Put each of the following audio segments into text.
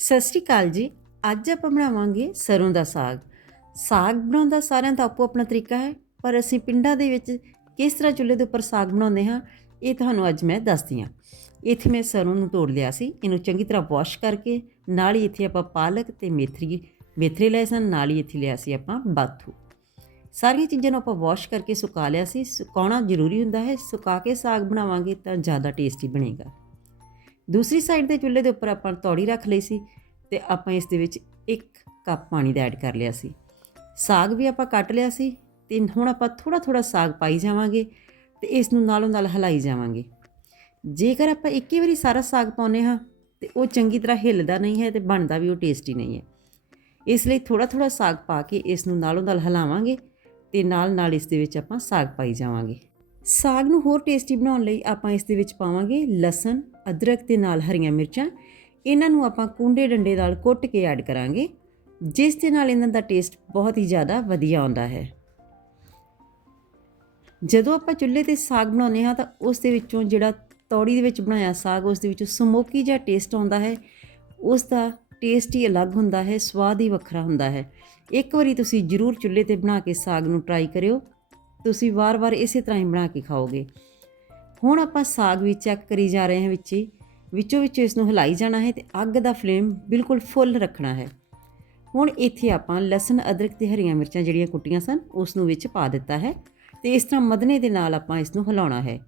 ਸਤਿ ਸ਼੍ਰੀ ਅਕਾਲ ਜੀ। ਅੱਜ ਆਪਾਂ ਬਣਾਵਾਂਗੇ ਸਰੋਂ ਦਾ ਸਾਗ। ਸਾਗ ਬਣਾਉਣ ਦਾ ਸਾਰਿਆਂ ਦਾ ਆਪੋ ਆਪਣਾ ਤਰੀਕਾ ਹੈ, ਪਰ ਅਸੀਂ ਪਿੰਡਾਂ ਦੇ ਵਿੱਚ ਕਿਸ ਤਰ੍ਹਾਂ ਚੁੱਲ੍ਹੇ ਦੇ ਉੱਪਰ ਸਾਗ ਬਣਾਉਂਦੇ ਹਾਂ, ਇਹ ਤੁਹਾਨੂੰ ਅੱਜ ਮੈਂ ਦੱਸਦੀ ਹਾਂ। ਇੱਥੇ ਮੈਂ ਸਰੋਂ ਨੂੰ ਤੋੜ ਲਿਆ ਸੀ, ਇਹਨੂੰ ਚੰਗੀ ਤਰ੍ਹਾਂ ਵਾਸ਼ ਕਰਕੇ, ਨਾਲ ਹੀ ਇੱਥੇ ਆਪਾਂ ਪਾਲਕ ਤੇ ਮੇਥਰੀ, ਮੇਥਰੇ ਲਏ ਸਨ, ਨਾਲ ਹੀ ਇੱਥੇ ਲਿਆ ਸੀ ਆਪਾਂ ਬਾਥੂ। ਸਾਰੀਆਂ ਚੀਜ਼ਾਂ ਨੂੰ ਆਪਾਂ ਵਾਸ਼ ਕਰਕੇ ਸੁਕਾ ਲਿਆ ਸੀ, ਸੁਕਾਉਣਾ ਜ਼ਰੂਰੀ ਹੁੰਦਾ ਹੈ, ਸੁਕਾ ਕੇ ਸਾਗ ਬਣਾਵਾਂਗੇ ਤਾਂ ਜ਼ਿਆਦਾ ਟੇਸਟੀ ਬਣੇਗਾ। ਦੂਸਰੀ ਸਾਈਡ ਦੇ ਚੁੱਲ੍ਹੇ ਦੇ ਉੱਪਰ ਆਪਾਂ ਤੌੜੀ ਰੱਖ ਲਈ ਸੀ ਤੇ ਆਪਾਂ ਇਸ ਦੇ ਵਿੱਚ ਇੱਕ ਕੱਪ ਪਾਣੀ ਦਾ ਐਡ ਕਰ ਲਿਆ ਸੀ। ਸਾਗ ਵੀ ਆਪਾਂ ਕੱਟ ਲਿਆ ਸੀ ਤੇ ਹੁਣ ਆਪਾਂ ਥੋੜਾ ਥੋੜਾ ਸਾਗ ਪਾਈ ਜਾਵਾਂਗੇ ਤੇ ਇਸ ਨੂੰ ਨਾਲੋਂ ਨਾਲ ਹਲਾਈ ਜਾਵਾਂਗੇ। ਜੇਕਰ ਆਪਾਂ ਇੱਕੇ ਵਾਰੀ ਸਾਰਾ ਸਾਗ ਪਾਉਨੇ ਹਾਂ ਤੇ ਉਹ ਚੰਗੀ ਤਰ੍ਹਾਂ ਹਿੱਲਦਾ ਨਹੀਂ ਹੈ ਤੇ ਬਣਦਾ ਵੀ ਉਹ ਟੇਸਟੀ ਨਹੀਂ ਹੈ। ਇਸ ਲਈ ਥੋੜਾ ਥੋੜਾ ਸਾਗ ਪਾ ਕੇ ਇਸ ਨੂੰ ਨਾਲੋਂ ਨਾਲ ਹਿਲਾਵਾਂਗੇ ਤੇ ਨਾਲ ਨਾਲ ਇਸ ਦੇ ਵਿੱਚ ਆਪਾਂ ਸਾਗ ਪਾਈ ਜਾਵਾਂਗੇ। ਸਾਗ ਨੂੰ ਹੋਰ ਟੇਸਟੀ ਬਣਾਉਣ ਲਈ ਆਪਾਂ ਇਸ ਦੇ ਵਿੱਚ ਪਾਵਾਂਗੇ ਲਸਣ ਅਦਰਕ ਤੇ ਨਾਲ ਹਰੀਆਂ ਮਿਰਚਾਂ, ਇਹਨਾਂ ਨੂੰ ਆਪਾਂ ਕੁੰਡੇ ਡੰਡੇ ਨਾਲ ਕੁੱਟ ਕੇ ਐਡ ਕਰਾਂਗੇ, ਜਿਸ ਦੇ ਨਾਲ ਇਹਨਾਂ ਦਾ ਟੇਸਟ ਬਹੁਤ ਹੀ ਜ਼ਿਆਦਾ ਵਧੀਆ ਆਉਂਦਾ ਹੈ। ਜਦੋਂ ਆਪਾਂ ਚੁੱਲ੍ਹੇ ਤੇ ਸਾਗ ਬਣਾਉਂਦੇ ਹਾਂ ਤਾਂ ਉਸ ਦੇ ਵਿੱਚੋਂ ਜਿਹੜਾ ਤੌੜੀ ਦੇ ਵਿੱਚ ਬਣਾਇਆ ਸਾਗ, ਉਸ ਦੇ ਵਿੱਚੋਂ ਸਮੋਕੀ ਜਿਹਾ ਟੇਸਟ ਆਉਂਦਾ ਹੈ, ਉਸ ਦਾ ਟੇਸਟ ਹੀ ਅਲੱਗ ਹੁੰਦਾ ਹੈ, ਸਵਾਦ ਹੀ ਵੱਖਰਾ ਹੁੰਦਾ ਹੈ। ਇੱਕ ਵਾਰੀ ਤੁਸੀਂ ਜ਼ਰੂਰ ਚੁੱਲ੍ਹੇ ਤੇ ਬਣਾ ਕੇ ਸਾਗ ਨੂੰ ਟਰਾਈ ਕਰਿਓ, ਤੁਸੀਂ ਵਾਰ-ਵਾਰ ਇਸੇ ਤਰ੍ਹਾਂ ਹੀ ਬਣਾ ਕੇ ਖਾਓਗੇ। ਹੁਣ ਆਪਾਂ ਸਾਗ ਵੀ ਚੈੱਕ ਕਰੀ ਜਾ ਰਹੇ ਹਾਂ ਵਿੱਚ ਹੀ ਵਿੱਚੋਂ ਵਿੱਚੋਂ ਇਸ ਨੂੰ ਹਿਲਾਈ ਜਾਣਾ ਹੈ ਤੇ ਅੱਗ ਦਾ ਫਲੇਮ ਬਿਲਕੁਲ ਫੁੱਲ ਰੱਖਣਾ ਹੈ। ਹੁਣ ਇੱਥੇ ਆਪਾਂ ਲਸਣ, ਅਦਰਕ ਤੇ ਹਰੀਆਂ ਮਿਰਚਾਂ ਜਿਹੜੀਆਂ ਕੁੱਟੀਆਂ ਸਨ ਉਸ ਨੂੰ ਵਿੱਚ ਪਾ ਦਿੱਤਾ ਹੈ ਤੇ ਇਸ ਤਰ੍ਹਾਂ ਮਦਨੇ ਦੇ ਨਾਲ ਆਪਾਂ ਇਸ ਨੂੰ ਹਿਲਾਉਣਾ ਹੈ।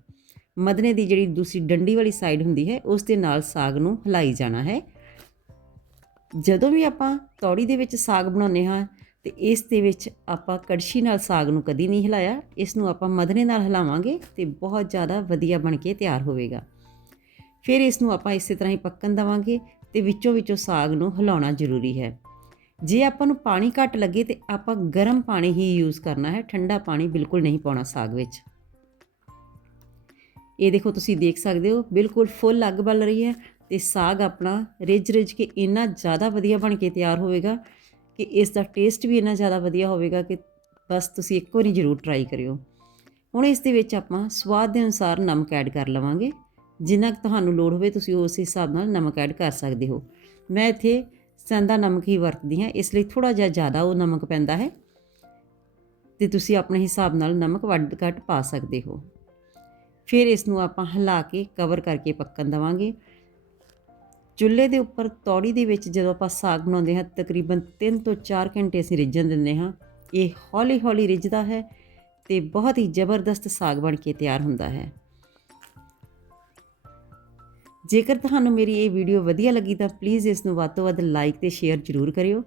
ਮਦਨੇ ਦੀ ਜਿਹੜੀ ਦੂਸਰੀ ਡੰਡੀ ਵਾਲੀ ਸਾਈਡ ਹੁੰਦੀ ਹੈ, ਉਸ ਦੇ ਨਾਲ ਸਾਗ ਨੂੰ ਹਿਲਾਈ ਜਾਣਾ ਹੈ। ਜਦੋਂ ਵੀ ਆਪਾਂ ਤੌੜੀ ਦੇ ਵਿੱਚ ਸਾਗ ਬਣਾਉਂਦੇ ਹਾਂ ਤੇ ਇਸ ਦੇ ਵਿੱਚ ਆਪਾਂ ਕੜਛੀ ਨਾਲ ਸਾਗ ਨੂੰ ਕਦੀ ਨਹੀਂ ਹਿਲਾਇਆ। ਇਸ ਨੂੰ ਆਪਾਂ ਮਧਨੇ ਨਾਲ ਹਿਲਾਵਾਂਗੇ ਤੇ ਬਹੁਤ ਜ਼ਿਆਦਾ ਵਧੀਆ ਬਣ ਕੇ ਤਿਆਰ ਹੋਵੇਗਾ। ਫਿਰ ਇਸ ਨੂੰ ਆਪਾਂ ਇਸੇ ਤਰ੍ਹਾਂ ਹੀ ਪੱਕਣ ਦਵਾਂਗੇ ਤੇ ਵਿੱਚੋਂ ਵਿੱਚੋਂ ਸਾਗ ਨੂੰ ਹਿਲਾਉਣਾ ਜ਼ਰੂਰੀ ਹੈ। ਜੇ ਆਪਾਂ ਨੂੰ ਪਾਣੀ ਘੱਟ ਲੱਗੇ ਤੇ ਆਪਾਂ ਗਰਮ ਪਾਣੀ ਹੀ ਯੂਜ਼ ਕਰਨਾ ਹੈ, ਠੰਡਾ ਪਾਣੀ ਬਿਲਕੁਲ ਨਹੀਂ ਪਾਉਣਾ ਸਾਗ ਵਿੱਚ। ਇਹ ਦੇਖੋ ਤੁਸੀਂ ਦੇਖ ਸਕਦੇ ਹੋ, ਬਿਲਕੁਲ ਫੁੱਲ ਅੱਗ ਬਲ ਰਹੀ ਹੈ ਤੇ ਸਾਗ ਆਪਣਾ ਰਿੱਝ ਰਿੱਝ ਕੇ ਇੰਨਾ ਜ਼ਿਆਦਾ ਵਧੀਆ ਬਣ ਕੇ ਤਿਆਰ ਹੋਵੇਗਾ ਕਿ ਇਸ ਦਾ ਟੇਸਟ ਵੀ ਇੰਨਾ ਜ਼ਿਆਦਾ ਵਧੀਆ ਹੋਵੇਗਾ ਕਿ ਬਸ ਤੁਸੀਂ ਇੱਕ ਵਾਰੀ ਜ਼ਰੂਰ ਟਰਾਈ ਕਰਿਓ। ਹੁਣ ਇਸ ਦੇ ਵਿੱਚ ਆਪਾਂ ਸਵਾਦ ਦੇ ਅਨੁਸਾਰ ਨਮਕ ਐਡ ਕਰ ਲਵਾਂਗੇ। ਜਿੰਨਾ ਕੁ ਤੁਹਾਨੂੰ ਲੋੜ ਹੋਵੇ ਤੁਸੀਂ ਉਸ ਹਿਸਾਬ ਨਾਲ ਨਮਕ ਐਡ ਕਰ ਸਕਦੇ ਹੋ। ਮੈਂ ਇੱਥੇ ਸੰਦਾ ਨਮਕ ਹੀ ਵਰਤਦੀ ਹਾਂ, ਇਸ ਲਈ ਥੋੜਾ ਜਿਹਾ ਜ਼ਿਆਦਾ ਉਹ ਨਮਕ ਪੈਂਦਾ ਹੈ। ਤੇ ਤੁਸੀਂ ਆਪਣੇ ਹਿਸਾਬ ਨਾਲ ਨਮਕ ਵੱਧ ਘੱਟ ਪਾ ਸਕਦੇ ਹੋ। ਫਿਰ ਇਸ ਨੂੰ ਆਪਾਂ ਹਿਲਾ ਕੇ ਕਵਰ ਕਰਕੇ ਪੱਕਣ ਦਵਾਂਗੇ। ਚੁੱਲ੍ਹੇ ਦੇ ਉੱਪਰ ਤੌੜੀ ਦੇ ਵਿੱਚ ਜਦੋਂ ਆਪਾਂ ਸਾਗ ਬਣਾਉਂਦੇ ਹਾਂ, ਤਕਰੀਬਨ 3 ਤੋਂ 4 ਘੰਟੇ ਅਸੀਂ ਰਿੱਝਣ ਦਿੰਦੇ ਹਾਂ। ਇਹ ਹੌਲੀ-ਹੌਲੀ ਰਿੱਝਦਾ ਹੈ ਤੇ ਬਹੁਤ ਹੀ ਜ਼ਬਰਦਸਤ ਸਾਗ ਬਣ ਕੇ ਤਿਆਰ ਹੁੰਦਾ ਹੈ। ਜੇਕਰ ਤੁਹਾਨੂੰ ਮੇਰੀ ਇਹ ਵੀਡੀਓ ਵਧੀਆ ਲੱਗੀ ਤਾਂ ਪਲੀਜ਼ ਇਸ ਨੂੰ ਵੱਧ ਤੋਂ ਵੱਧ ਲਾਈਕ ਤੇ ਸ਼ੇਅਰ ਜ਼ਰੂਰ ਕਰਿਓ।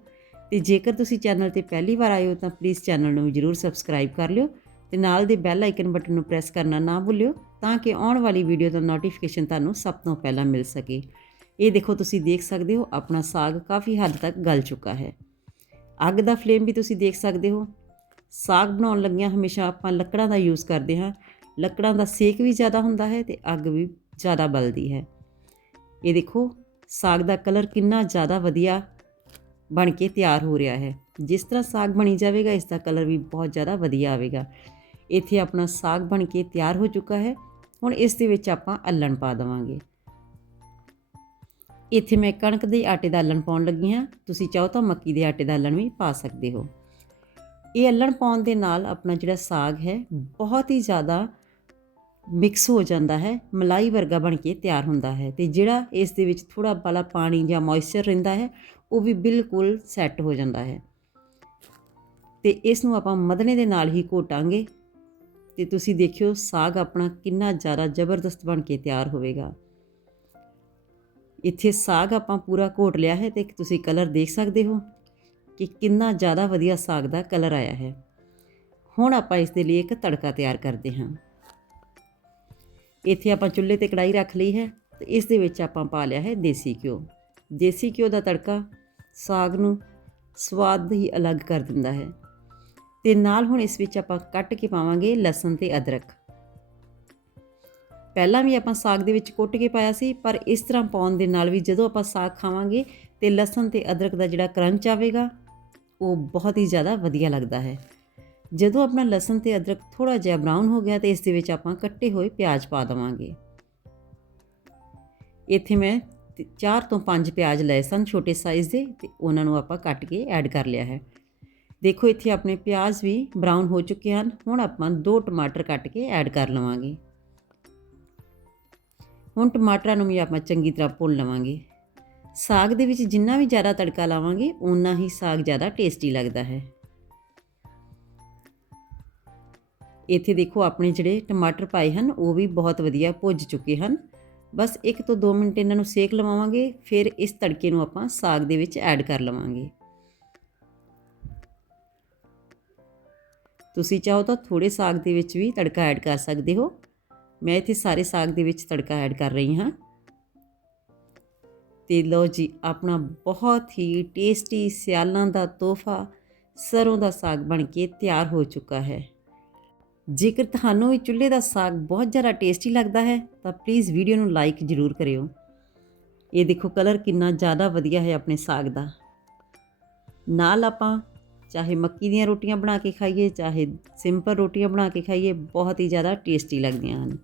ਤੇ ਜੇਕਰ ਤੁਸੀਂ ਚੈਨਲ ਤੇ ਪਹਿਲੀ ਵਾਰ ਆਏ ਹੋ ਤਾਂ ਪਲੀਜ਼ ਚੈਨਲ ਨੂੰ ਜ਼ਰੂਰ ਸਬਸਕ੍ਰਾਈਬ ਕਰ ਲਿਓ ਤੇ ਨਾਲ ਦੇ ਬੈਲ ਆਈਕਨ ਬਟਨ ਨੂੰ ਪ੍ਰੈਸ ਕਰਨਾ ਨਾ ਭੁੱਲਿਓ ਤਾਂ ਕਿ ਆਉਣ ਵਾਲੀ ਵੀਡੀਓ ਦਾ ਨੋਟੀਫਿਕੇਸ਼ਨ ਤੁਹਾਨੂੰ ਸਭ ਤੋਂ ਪਹਿਲਾਂ ਮਿਲ ਸਕੇ। ਇਹ ਦੇਖੋ ਤੁਸੀਂ ਦੇਖ ਸਕਦੇ ਹੋ, ਆਪਣਾ ਸਾਗ ਕਾਫੀ ਹੱਦ ਤੱਕ ਗਲ ਚੁੱਕਾ ਹੈ। ਅੱਗ ਦਾ ਫਲੇਮ ਵੀ ਤੁਸੀਂ ਦੇਖ ਸਕਦੇ ਹੋ। ਸਾਗ ਬਣਾਉਣ ਲੱਗਿਆਂ ਹਮੇਸ਼ਾ ਆਪਾਂ ਲੱਕੜਾਂ ਦਾ ਯੂਜ਼ ਕਰਦੇ ਹਾਂ। ਲੱਕੜਾਂ ਦਾ ਸੇਕ ਵੀ ਜ਼ਿਆਦਾ ਹੁੰਦਾ ਹੈ ਤੇ ਅੱਗ ਵੀ ਜ਼ਿਆਦਾ ਬਲਦੀ ਹੈ। ਇਹ ਦੇਖੋ, ਸਾਗ ਦਾ ਕਲਰ ਕਿੰਨਾ ਜ਼ਿਆਦਾ ਵਧੀਆ ਬਣ ਕੇ ਤਿਆਰ ਹੋ ਰਿਹਾ ਹੈ। ਜਿਸ ਤਰ੍ਹਾਂ ਸਾਗ ਬਣੀ ਜਾਵੇਗਾ, ਇਸ ਦਾ ਕਲਰ ਵੀ ਬਹੁਤ ਜ਼ਿਆਦਾ ਵਧੀਆ ਆਵੇਗਾ। ਇੱਥੇ ਆਪਣਾ ਸਾਗ ਬਣ ਕੇ ਤਿਆਰ ਹੋ ਚੁੱਕਾ ਹੈ। ਹੁਣ ਇਸ ਦੇ ਵਿੱਚ ਆਪਾਂ ਅੱਲਣ ਪਾ ਦੇਵਾਂਗੇ। ਇੱਥੇ ਮੈਂ ਕਣਕ ਦੇ ਆਟੇ ਦਾ ਅੱਲਣ ਪਾਉਣ ਲੱਗੀ ਹਾਂ। ਤੁਸੀਂ ਚਾਹੋ ਤਾਂ ਮੱਕੀ ਦੇ ਆਟੇ ਦਾ ਅੱਲਣ ਵੀ ਪਾ ਸਕਦੇ ਹੋ। ਇਹ ਅੱਲਣ ਪਾਉਣ ਦੇ ਨਾਲ ਆਪਣਾ ਜਿਹੜਾ ਸਾਗ ਹੈ, ਬਹੁਤ ਹੀ ਜ਼ਿਆਦਾ ਮਿਕਸ ਹੋ ਜਾਂਦਾ ਹੈ, ਮਲਾਈ ਵਰਗਾ ਬਣ ਕੇ ਤਿਆਰ ਹੁੰਦਾ ਹੈ ਤੇ ਜਿਹੜਾ ਇਸ ਦੇ ਵਿੱਚ ਥੋੜਾ ਬਾਲਾ ਪਾਣੀ ਜਾਂ ਮੋਇਸਚਰ ਰਹਿੰਦਾ ਹੈ, ਉਹ ਵੀ ਬਿਲਕੁਲ ਸੈੱਟ ਹੋ ਜਾਂਦਾ ਹੈ। ਤੇ ਇਸ ਨੂੰ ਆਪਾਂ ਮਦਨੇ ਦੇ ਨਾਲ ਹੀ ਘੋਟਾਂਗੇ ਤੇ ਤੁਸੀਂ ਦੇਖਿਓ ਸਾਗ ਆਪਣਾ ਕਿੰਨਾ ਜ਼ਿਆਦਾ ਜ਼ਬਰਦਸਤ ਬਣ ਕੇ ਤਿਆਰ ਹੋਵੇਗਾ। ਇੱਥੇ ਸਾਗ ਆਪਾਂ ਪੂਰਾ ਘੋਟ ਲਿਆ ਹੈ ਤੇ ਤੁਸੀਂ ਕਲਰ ਦੇਖ ਸਕਦੇ ਹੋ ਕਿ ਕਿੰਨਾ ਜ਼ਿਆਦਾ ਵਧੀਆ ਸਾਗ ਦਾ ਕਲਰ ਆਇਆ ਹੈ। ਹੁਣ ਆਪਾਂ ਇਸ ਦੇ ਲਈ ਇੱਕ ਤੜਕਾ ਤਿਆਰ ਕਰਦੇ ਹਾਂ। ਇੱਥੇ ਆਪਾਂ ਚੁੱਲ੍ਹੇ ਤੇ ਕੜਾਈ ਰੱਖ ਲਈ ਹੈ ਤੇ ਇਸ ਦੇ ਵਿੱਚ ਆਪਾਂ ਪਾ ਲਿਆ ਹੈ ਦੇਸੀ ਘਿਓ। ਦੇਸੀ ਘਿਓ ਦਾ ਤੜਕਾ ਸਾਗ ਨੂੰ ਸਵਾਦ ਹੀ ਅਲੱਗ ਕਰ ਦਿੰਦਾ ਹੈ। ਤੇ ਨਾਲ ਹੁਣ ਇਸ ਵਿੱਚ ਆਪਾਂ ਕੱਟ ਕੇ ਪਾਵਾਂਗੇ ਲਸਣ ਤੇ ਅਦਰਕ। ਪਹਿਲਾਂ ਵੀ ਆਪਾਂ ਸਾਗ ਦੇ ਵਿੱਚ ਕੁੱਟ ਕੇ ਪਾਇਆ ਸੀ, ਪਰ ਇਸ ਤਰ੍ਹਾਂ ਪਾਉਣ ਦੇ ਨਾਲ ਵੀ ਜਦੋਂ ਆਪਾਂ ਸਾਗ ਖਾਵਾਂਗੇ ਤੇ ਲਸਣ ਤੇ ਅਦਰਕ ਦਾ ਜਿਹੜਾ ਕਰੰਚ ਆਵੇਗਾ, ਉਹ ਬਹੁਤ ਹੀ ਜ਼ਿਆਦਾ ਵਧੀਆ ਲੱਗਦਾ ਹੈ। ਜਦੋਂ ਆਪਣਾ ਲਸਣ ਤੇ ਅਦਰਕ ਥੋੜਾ ਜਿਹਾ ਬਰਾਊਨ ਹੋ ਗਿਆ ਤੇ ਇਸ ਦੇ ਵਿੱਚ ਆਪਾਂ ਕੱਟੇ ਹੋਏ ਪਿਆਜ਼ ਪਾ ਦਵਾਂਗੇ। ਇੱਥੇ ਮੈਂ ਤੇ 4 ਤੋਂ 5 ਪਿਆਜ਼ ਲਏ ਸਨ ਛੋਟੇ ਸਾਈਜ਼ ਦੇ ਤੇ ਉਹਨਾਂ ਨੂੰ ਆਪਾਂ ਕੱਟ ਕੇ ਐਡ ਕਰ ਲਿਆ ਹੈ। ਦੇਖੋ ਇੱਥੇ ਆਪਣੇ ਪਿਆਜ਼ ਵੀ ਬਰਾਊਨ ਹੋ ਚੁੱਕੇ ਹਨ, ਹੁਣ ਆਪਾਂ ਦੋ ਟਮਾਟਰ ਕੱਟ ਕੇ ਐਡ ਕਰ ਲਵਾਂਗੇ। ਹੁਣ ਟਮਾਟਰਾਂ ਨੂੰ ਵੀ ਆਪਾਂ ਚੰਗੀ ਤਰ੍ਹਾਂ ਭੁੰਨ ਲਵਾਂਗੇ। ਸਾਗ ਦੇ ਵਿੱਚ ਜਿੰਨਾ ਵੀ ਜ਼ਿਆਦਾ ਤੜਕਾ ਲਾਵਾਂਗੇ, ਓਨਾ ਹੀ ਸਾਗ ਜ਼ਿਆਦਾ ਟੇਸਟੀ ਲੱਗਦਾ ਹੈ। ਇੱਥੇ ਦੇਖੋ ਆਪਣੇ ਜਿਹੜੇ ਟਮਾਟਰ ਪਾਏ ਹਨ, ਉਹ ਵੀ ਬਹੁਤ ਵਧੀਆ ਭੁੱਜ ਚੁੱਕੇ ਹਨ। ਬਸ 1 ਤੋਂ 2 ਮਿੰਟ ਇਹਨਾਂ ਨੂੰ ਸੇਕ ਲਵਾਵਾਂਗੇ, ਫਿਰ ਇਸ ਤੜਕੇ ਨੂੰ ਆਪਾਂ ਸਾਗ ਦੇ ਵਿੱਚ ਐਡ ਕਰ ਲਵਾਂਗੇ। ਤੁਸੀਂ ਚਾਹੋ ਤਾਂ ਥੋੜੇ ਸਾਗ ਦੇ ਵਿੱਚ ਵੀ ਤੜਕਾ ਐਡ ਕਰ ਸਕਦੇ ਹੋ। ਮੈਂ ਇੱਥੇ ਸਾਰੇ ਸਾਗ ਦੇ ਵਿੱਚ ਤੜਕਾ ਐਡ ਕਰ ਰਹੀ ਹਾਂ। ਤੇ ਲਓ ਜੀ, ਆਪਣਾ ਬਹੁਤ ਹੀ ਟੇਸਟੀ ਸਿਆਲਾਂ ਦਾ ਤੋਹਫਾ ਸਰੋਂ ਦਾ ਸਾਗ ਬਣ ਕੇ ਤਿਆਰ ਹੋ ਚੁੱਕਾ ਹੈ। ਜੇਕਰ ਤੁਹਾਨੂੰ ਇਹ ਚੁੱਲ੍ਹੇ ਦਾ ਸਾਗ ਬਹੁਤ ਜ਼ਿਆਦਾ ਟੇਸਟੀ ਲੱਗਦਾ ਹੈ, ਤਾਂ ਪਲੀਜ਼ ਵੀਡੀਓ ਨੂੰ ਲਾਈਕ ਜ਼ਰੂਰ ਕਰਿਓ। ਇਹ ਦੇਖੋ ਕਲਰ ਕਿੰਨਾ ਜ਼ਿਆਦਾ ਵਧੀਆ ਹੈ ਆਪਣੇ ਸਾਗ ਦਾ। ਨਾਲ ਆਪਾਂ ਚਾਹੇ ਮੱਕੀ ਦੀਆਂ ਰੋਟੀਆਂ ਬਣਾ ਕੇ ਖਾਈਏ, ਚਾਹੇ ਸਿੰਪਲ ਰੋਟੀਆਂ ਬਣਾ ਕੇ ਖਾਈਏ, ਬਹੁਤ ਹੀ ਜ਼ਿਆਦਾ ਟੇਸਟੀ ਲੱਗਦੀਆਂ ਹਨ।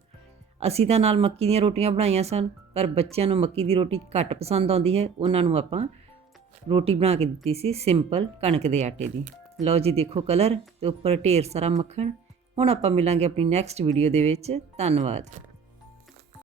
ਅਸੀਂ ਤਾਂ ਨਾਲ ਮੱਕੀ ਦੀਆਂ ਰੋਟੀਆਂ ਬਣਾਈਆਂ ਸਨ, ਪਰ ਬੱਚਿਆਂ ਨੂੰ ਮੱਕੀ ਦੀ ਰੋਟੀ ਘੱਟ ਪਸੰਦ ਆਉਂਦੀ ਹੈ। ਉਹਨਾਂ ਨੂੰ ਆਪਾਂ ਰੋਟੀ ਬਣਾ ਕੇ ਦਿੱਤੀ ਸੀ ਸਿੰਪਲ ਕਣਕ ਦੇ ਆਟੇ ਦੀ। ਲਓ ਜੀ, ਦੇਖੋ ਕਲਰ ਤੇ ਉੱਪਰ ਢੇਰ ਸਾਰਾ ਮੱਖਣ। ਹੁਣ ਆਪਾਂ ਮਿਲਾਂਗੇ ਆਪਣੀ ਨੈਕਸਟ ਵੀਡੀਓ ਦੇ ਵਿੱਚ। ਧੰਨਵਾਦ।